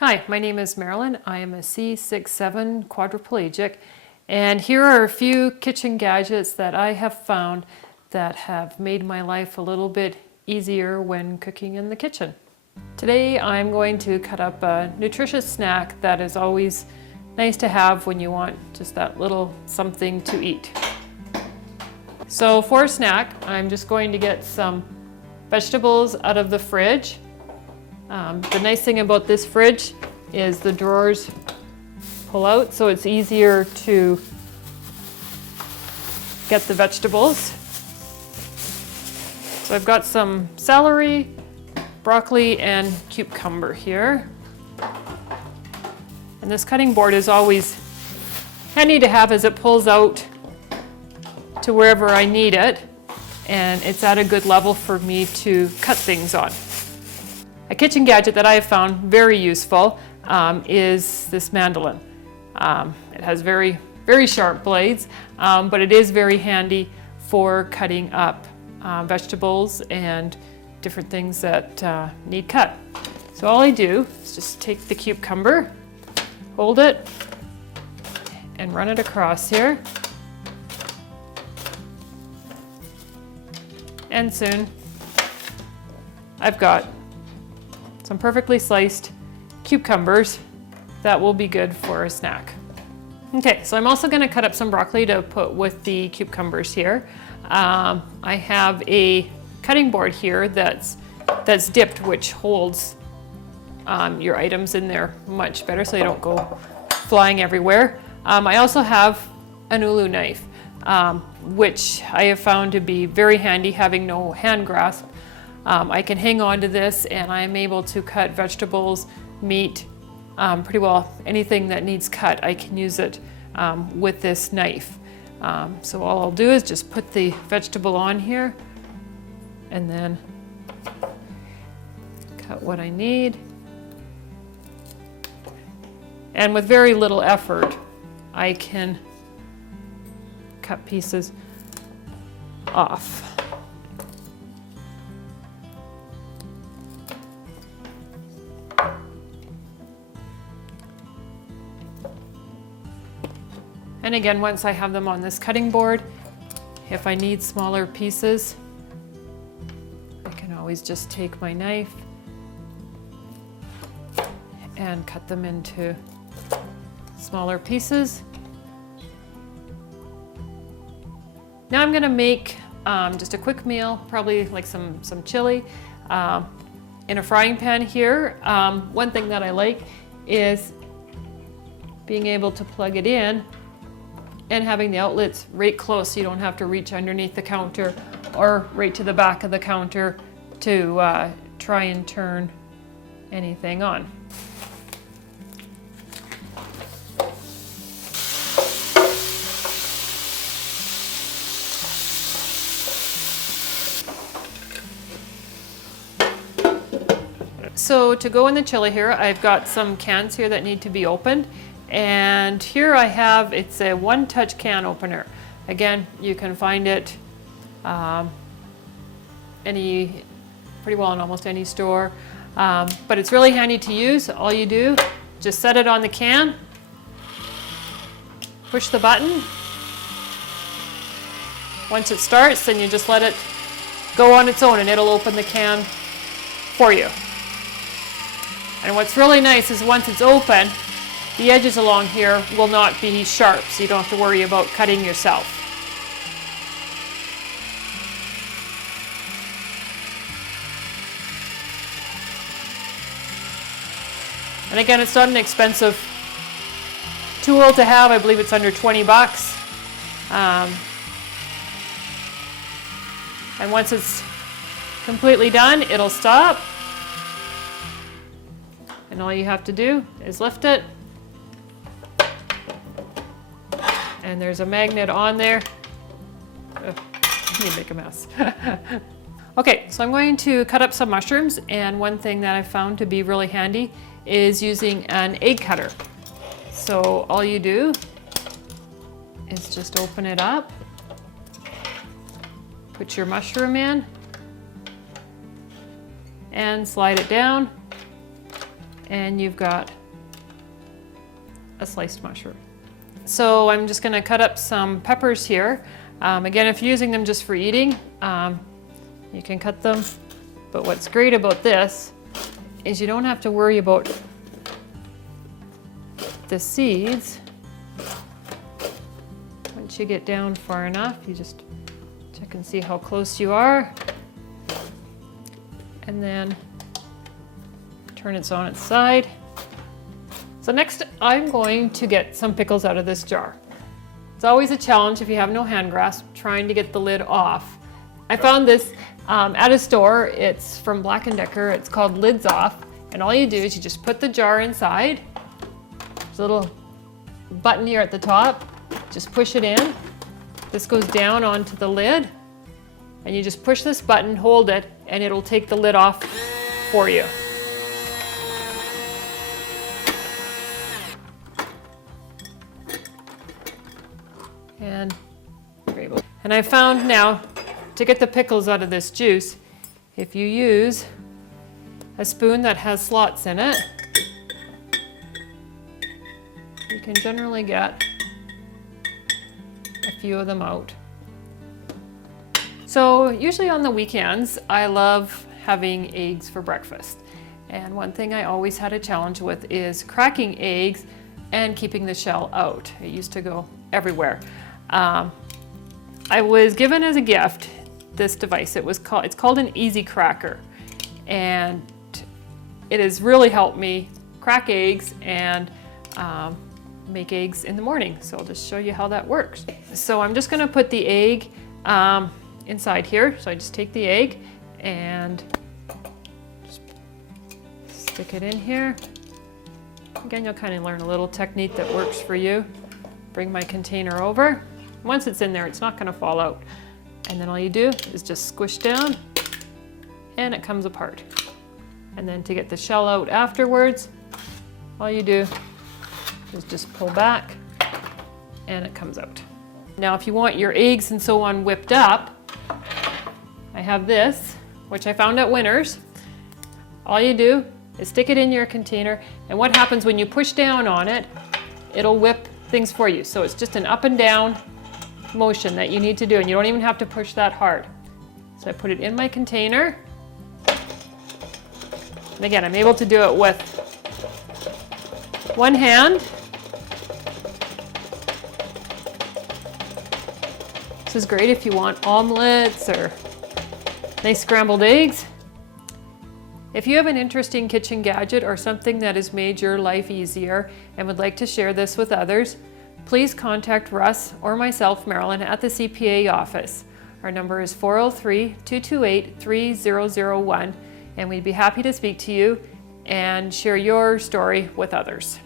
Hi, my name is Marilyn. I am a C6-7 quadriplegic, and here are a few kitchen gadgets that I have found that have made my life a little bit easier when cooking in the kitchen. Today I'm going to cut up a nutritious snack that is always nice to have when you want just that little something to eat. So for a snack, I'm just going to get some vegetables out of the fridge. The nice thing about this fridge is the drawers pull out, so it's easier to get the vegetables. So I've got some celery, broccoli, and cucumber here. And this cutting board is always handy to have as it pulls out to wherever I need it, and it's at a good level for me to cut things on. A kitchen gadget that I have found very useful is this Mandoline. It has very sharp blades, but it is very handy for cutting up vegetables and different things that need cut. So all I do is just take the cucumber, hold it, and run it across here. And soon I've got some perfectly sliced cucumbers that will be good for a snack. Okay, so I'm also going to cut up some broccoli to put with the cucumbers here. I have a cutting board here that's dipped, which holds your items in there much better so they don't go flying everywhere. I also have an ulu knife, which I have found to be very handy, having no hand grasp. I can hang on to this and I'm able to cut vegetables, meat, pretty well anything that needs cut. I can use it with this knife. So all I'll do is just put the vegetable on here and then cut what I need. And with very little effort, I can cut pieces off. And again, once I have them on this cutting board, if I need smaller pieces, I can always just take my knife and cut them into smaller pieces. Now I'm gonna make just a quick meal, probably like some chili in a frying pan here. One thing that I like is being able to plug it in and having the outlets right close so you don't have to reach underneath the counter or right to the back of the counter to try and turn anything on. So to go in the chili here, I've got some cans here that need to be opened. And here I have, it's a one-touch can opener. Again, you can find it pretty well in almost any store. But it's really handy to use. All you do, just set it on the can, push the button. Once it starts, then you just let it go on its own and it'll open the can for you. And what's really nice is once it's open, the edges along here will not be sharp, so you don't have to worry about cutting yourself. And again, it's not an expensive tool to have. I believe it's under 20 bucks. And once it's completely done, it'll stop. And all you have to do is lift it. And there's a magnet on there. You make a mess. Okay, so I'm going to cut up some mushrooms, and one thing that I found to be really handy is using an egg cutter. So all you do is just open it up, put your mushroom in, and slide it down, and you've got a sliced mushroom. So I'm just gonna cut up some peppers here. Again, if you're using them just for eating, you can cut them. But what's great about this is you don't have to worry about the seeds. Once you get down far enough, you just check and see how close you are. And then turn it on its side. So next, I'm going to get some pickles out of this jar. It's always a challenge if you have no hand grasp, trying to get the lid off. I found this at a store. It's from Black & Decker. It's called Lids Off. And all you do is you just put the jar inside. There's a little button here at the top. Just push it in. This goes down onto the lid. And you just push this button, hold it, and it'll take the lid off for you. And I found now, to get the pickles out of this juice, if you use a spoon that has slots in it, you can generally get a few of them out. So usually on the weekends, I love having eggs for breakfast. And one thing I always had a challenge with is cracking eggs and keeping the shell out. It used to go everywhere. I was given as a gift this device. It's called an Easy Cracker, and it has really helped me crack eggs and make eggs in the morning. So I'll just show you how that works. So I'm just going to put the egg inside here. So I just take the egg and just stick it in here. Again, you'll kind of learn a little technique that works for you. Bring my container over. Once it's in there, it's not going to fall out. And then all you do is just squish down and it comes apart. And then to get the shell out afterwards, all you do is just pull back and it comes out. Now, if you want your eggs and so on whipped up, I have this, which I found at Winners. All you do is stick it in your container, and what happens when you push down on it, it'll whip things for you. So it's just an up and down motion that you need to do, and you don't even have to push that hard. So I put it in my container, and again, I'm able to do it with one hand. This is great if you want omelets or nice scrambled eggs. If you have an interesting kitchen gadget or something that has made your life easier and would like to share this with others, please contact Russ or myself, Marilyn, at the CPA office. Our number is 403-228-3001, and we'd be happy to speak to you and share your story with others.